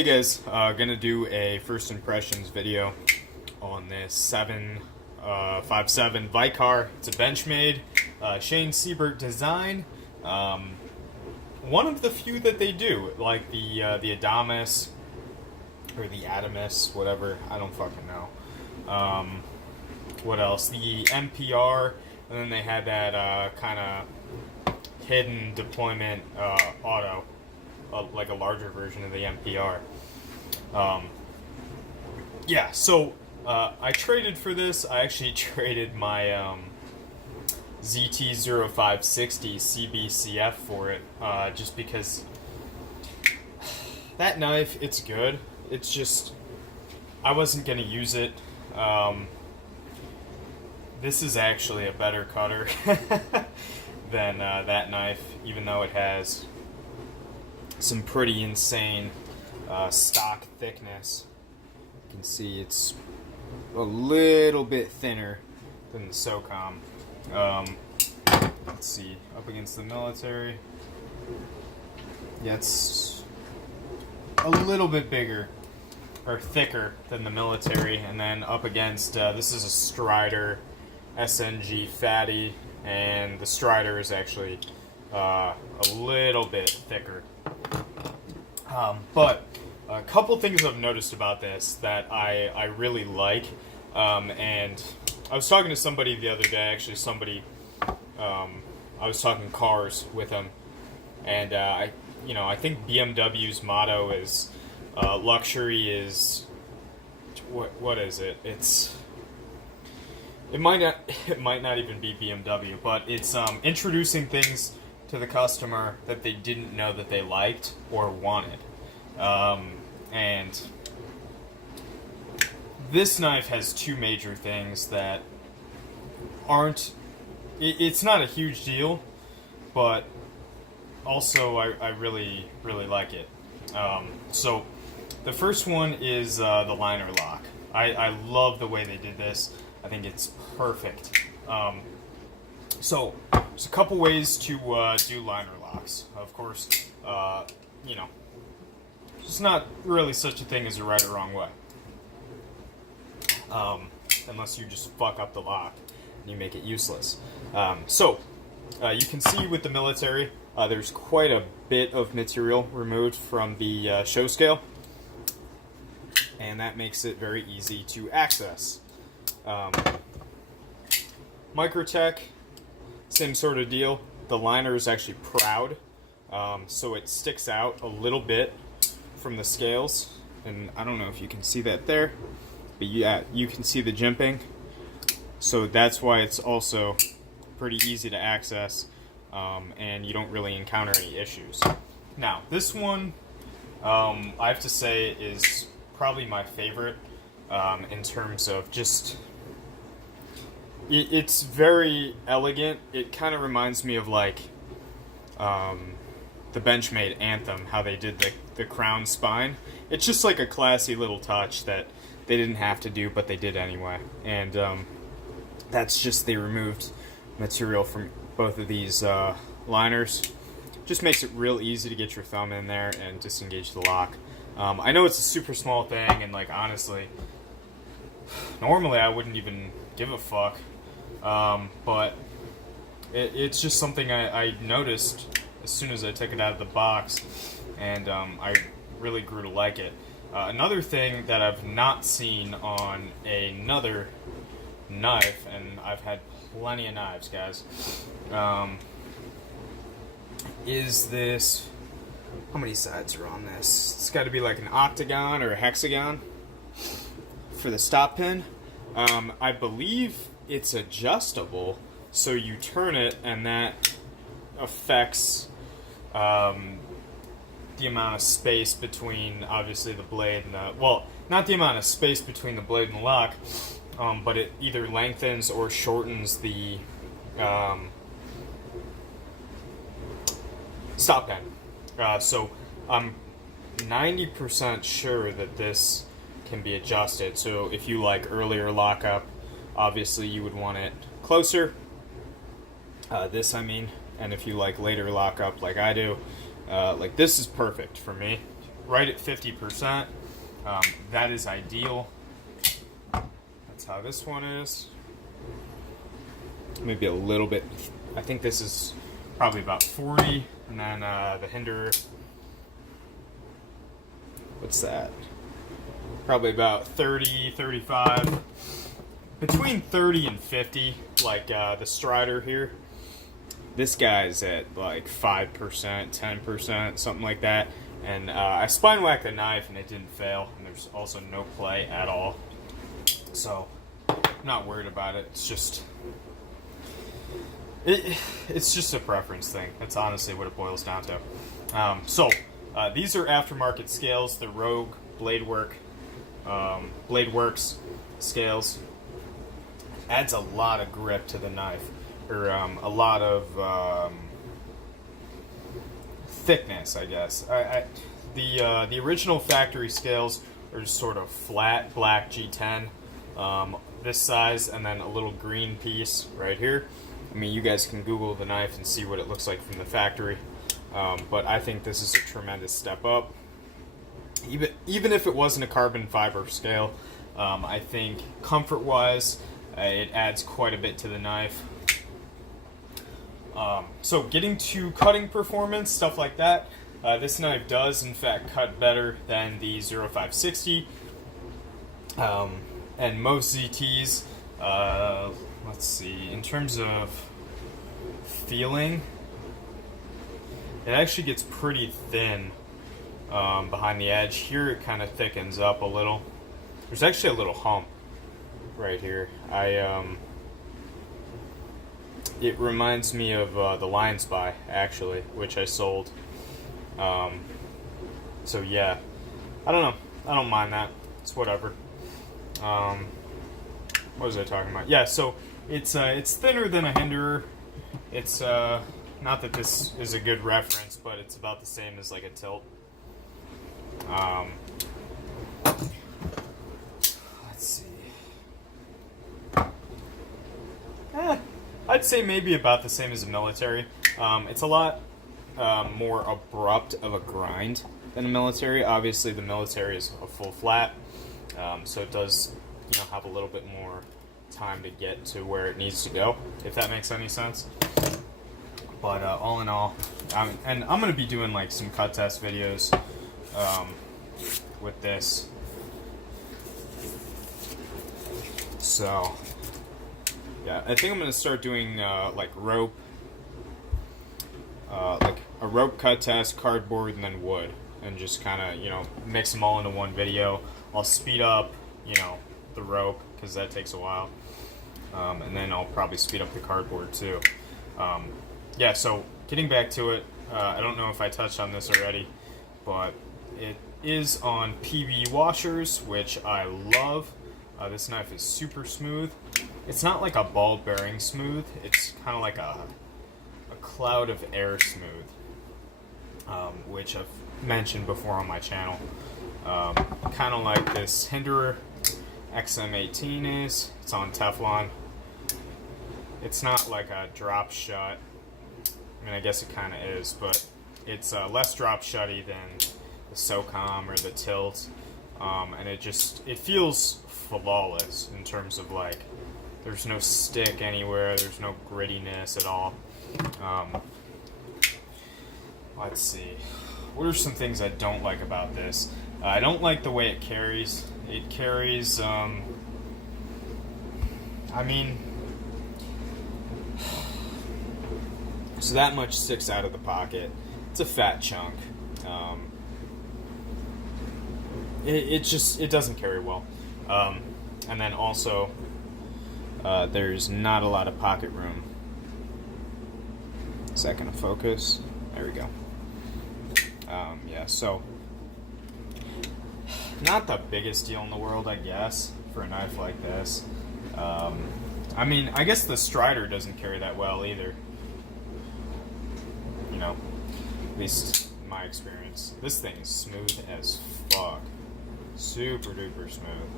Hey guys, gonna do a first impressions video on this 757 vicar. It's a Benchmade, Shane Siebert design. One of the few that they do, like the Adamus or the Adamus, whatever. I don't fucking know. What else? The MPR, and then they had that kind of hidden deployment auto. Like a larger version of the MPR. Yeah, so I traded for this. I actually traded my ZT-0560 CBCF for it, just because that knife, it's good. It's just, I wasn't going to use it. This is actually a better cutter than that knife, even though it has some pretty insane stock thickness. You can see it's a little bit thinner than the SOCOM. Let's see, up against the military. Yeah, it's a little bit bigger or thicker than the military, and then up against this is a Strider SNG Fatty, and the Strider is actually a little bit thicker. But a couple things I've noticed about this that I really like, and I was talking to somebody the other day, actually I was talking cars with him, and I think BMW's motto is luxury is, what is it? It might not even be BMW, but it's introducing things to the customer that they didn't know that they liked or wanted. And this knife has two major things that aren't, it's not a huge deal, but also I really, really like it. So the first one is the liner lock. I love the way they did this. I think it's perfect. So there's a couple ways to do liner locks. Of course, there's not really such a thing as a right or wrong way. Unless you just fuck up the lock and you make it useless. So you can see with the military, there's quite a bit of material removed from the show scale, and that makes it very easy to access. Microtech, same sort of deal. The liner is actually proud, so it sticks out a little bit from the scales, and I don't know if you can see that there, but yeah, you can see the jimping, so that's why it's also pretty easy to access, and you don't really encounter any issues. Now, this one, I have to say, is probably my favorite, in terms of just, it's very elegant. It kind of reminds me of like the Benchmade Anthem, how they did the crown spine. It's just like a classy little touch that they didn't have to do, but they did anyway. And that's just, they removed material from both of these liners. Just makes it real easy to get your thumb in there and disengage the lock. I know it's a super small thing, and like honestly, normally I wouldn't even give a fuck, but it's just something I noticed as soon as I took it out of the box, and I really grew to like it. Another thing that I've not seen on another knife, and I've had plenty of knives, guys, is this, how many sides are on this? It's got to be like an octagon or a hexagon for the stop pin. I believe it's adjustable, so you turn it and that affects the amount of space between, obviously, the blade and the, well, not the amount of space between the blade and the lock, but it either lengthens or shortens the stop pin. So I'm 90% sure that this can be adjusted. So if you like earlier lockup, obviously you would want it closer. This, and if you like later lockup like I do, like this is perfect for me. right at 50%. That is ideal. That's how this one is. Maybe a little bit. I think this is probably about 40, and then the hinder. What's that? Probably about 30, 35. Between 30 and 50, like the Strider here. This guy's at like 5%, 10%, something like that. And I spine whacked the knife and it didn't fail. And there's also no play at all. So, I'm not worried about it. It's just... It's just a preference thing. That's honestly what it boils down to. These are aftermarket scales. The Rogue Bladeworks scales. Adds a lot of grip to the knife. Or a lot of... thickness, I guess. The original factory scales are just sort of flat black G10, this size, and then a little green piece right here. I mean, you guys can Google the knife and see what it looks like from the factory. But I think this is a tremendous step up. Even if it wasn't a carbon fiber scale, I think comfort-wise, it adds quite a bit to the knife. So getting to cutting performance, stuff like that, this knife does in fact cut better than the 0560 and most ZTs. Let's see, in terms of feeling, it actually gets pretty thin behind the edge. Here it kind of thickens up a little. There's actually a little hump right here. It reminds me of the Lion Spy, actually, which I sold. So yeah, I don't know. I don't mind that. It's whatever. What was I talking about? Yeah, so it's thinner than a Hinderer. It's not that this is a good reference, but it's about the same as like a Tilt. Let's see. I'd say maybe about the same as a military. It's a lot more abrupt of a grind than a military. Obviously, the military is a full flat, so it does, have a little bit more time to get to where it needs to go, if that makes any sense. But all in all, and I'm going to be doing like some cut test videos with this. So yeah, I think I'm going to start doing like rope, like a rope cut test, cardboard, and then wood, and just kind of, mix them all into one video. I'll speed up, the rope, because that takes a while, and then I'll probably speed up the cardboard too. Yeah, so getting back to it, I don't know if I touched on this already, but it is on PB washers, which I love. This knife is super smooth. It's not like a ball bearing smooth. It's kind of like a cloud of air smooth, which I've mentioned before on my channel. Kind of like this Hinderer XM18 is. It's on Teflon. It's not like a drop shut. I mean, I guess it kind of is, but it's less drop shutty than the SOCOM or the Tilt, and it feels flawless in terms of like there's no stick anywhere, there's no grittiness at all. Let's see, what are some things I don't like about this? I don't like the way it carries. It carries, I mean, so that much sticks out of the pocket. It's a fat chunk. It doesn't carry well. And then also, there's not a lot of pocket room. Is that gonna focus? There we go. Yeah, so not the biggest deal in the world, I guess, for a knife like this. I mean, I guess the Strider doesn't carry that well either. At least in my experience. This thing is smooth as fuck. Super duper smooth.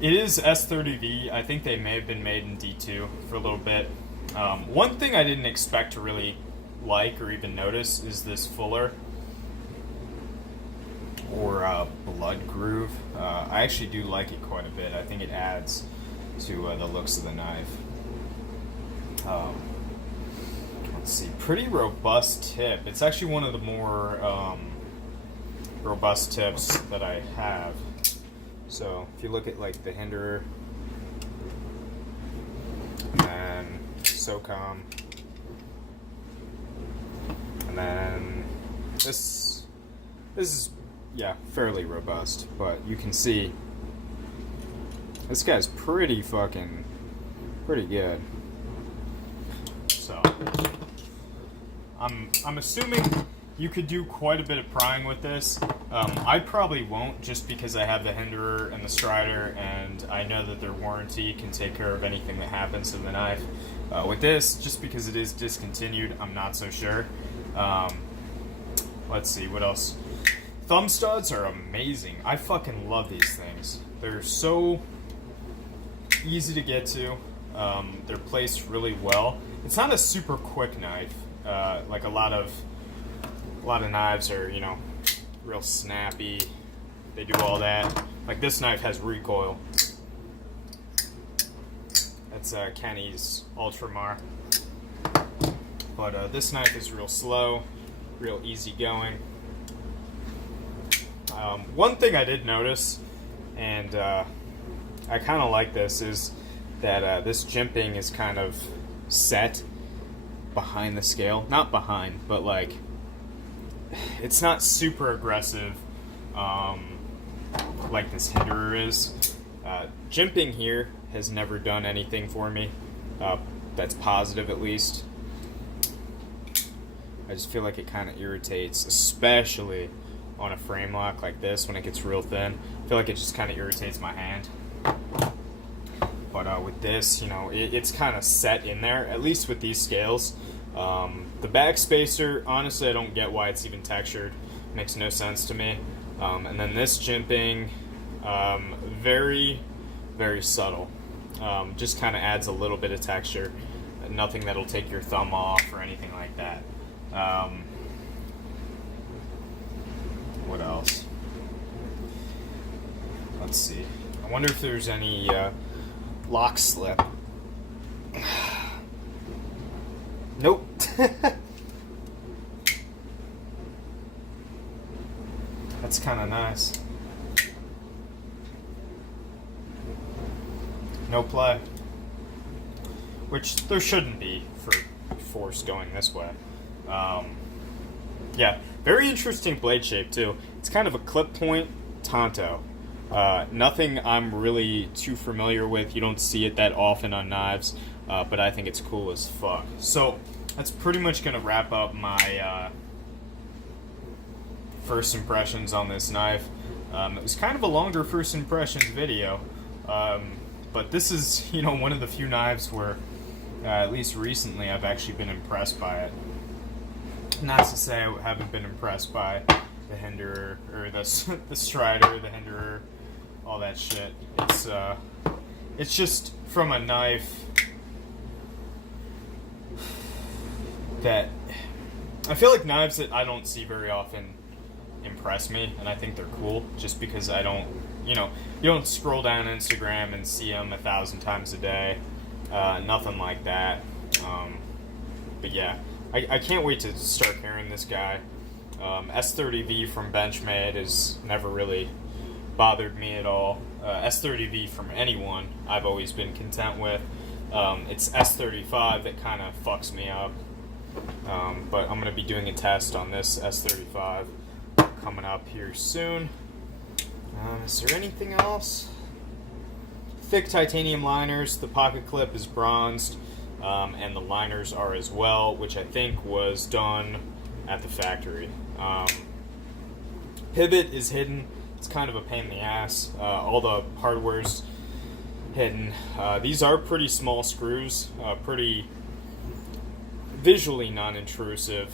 It is S30V. I think they may have been made in D2 for a little bit. One thing I didn't expect to really like or even notice is this fuller or blood groove. I actually do like it quite a bit. I think it adds to the looks of the knife. Let's see, pretty robust tip. It's actually one of the more robust tips that I have. So if you look at like the hinderer and SOCOM, and then this is, yeah, fairly robust, but you can see this guy's pretty good. So I'm assuming you could do quite a bit of prying with this. I probably won't, just because I have the hinderer and the strider, and I know that their warranty can take care of anything that happens to the knife. With this, just because it is discontinued, I'm not so sure. Let's see, what else? Thumb studs are amazing. I fucking love these things. They're so easy to get to. They're placed really well. It's not a super quick knife. Like a lot of knives are, you know, real snappy. They do all that. Like this knife has recoil. That's Kenny's Ultramar. But this knife is real slow, real easy going. One thing I did notice, and I kind of like this, is that this jimping is kind of set behind the scale. Not behind, but like, it's not super aggressive like this hinderer is. Jimping here has never done anything for me that's positive, at least. I just feel like it kind of irritates, especially on a frame lock like this when it gets real thin. I feel like it just kind of irritates my hand. But with this, you know, it's kind of set in there, at least with these scales. The back spacer, honestly, I don't get why it's even textured. It makes no sense to me. And then this jimping, very, very subtle. Just kind of adds a little bit of texture. Nothing that'll take your thumb off or anything like that. What else? Let's see. I wonder if there's any lock slip. Nope. That's kind of nice. No play. Which there shouldn't be for force going this way. Yeah, very interesting blade shape too. It's kind of a clip point Tonto. Nothing I'm really too familiar with. You don't see it that often on knives, but I think it's cool as fuck. So that's pretty much gonna wrap up my first impressions on this knife. It was kind of a longer first impressions video, but this is, you know, one of the few knives where, at least recently, I've actually been impressed by it. Not to say I haven't been impressed by the hinderer, or the strider, the hinderer, all that shit. It's just from a knife that I feel like knives that I don't see very often impress me, and I think they're cool just because I don't, you know, you don't scroll down Instagram and see them 1,000 times a day. Nothing like that. But yeah, I can't wait to start carrying this guy. S30V from Benchmade has never really bothered me at all. S30V from anyone I've always been content with. It's S35 that kind of fucks me up. But I'm going to be doing a test on this S35 coming up here soon. Is there anything else? Thick titanium liners. The pocket clip is bronzed, and the liners are as well, which I think was done at the factory. Pivot is hidden. It's kind of a pain in the ass. All the hardware's hidden. These are pretty small screws, pretty visually non-intrusive,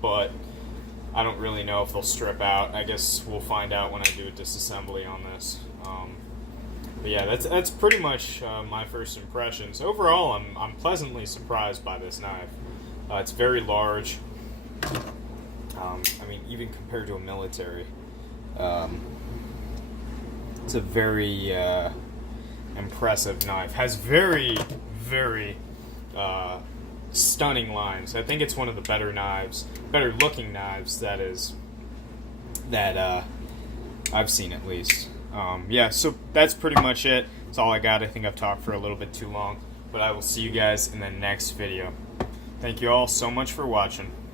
but I don't really know if they'll strip out. I guess we'll find out when I do a disassembly on this. But yeah, that's pretty much my first impressions. Overall, I'm pleasantly surprised by this knife. It's very large. I mean, even compared to a military, it's a very impressive knife. Has very, very stunning lines. I think it's one of the better knives, better looking knives that I've seen, at least. Yeah, so that's pretty much it. That's all I got. I think I've talked for a little bit too long, but I will see you guys in the next video. Thank you all so much for watching.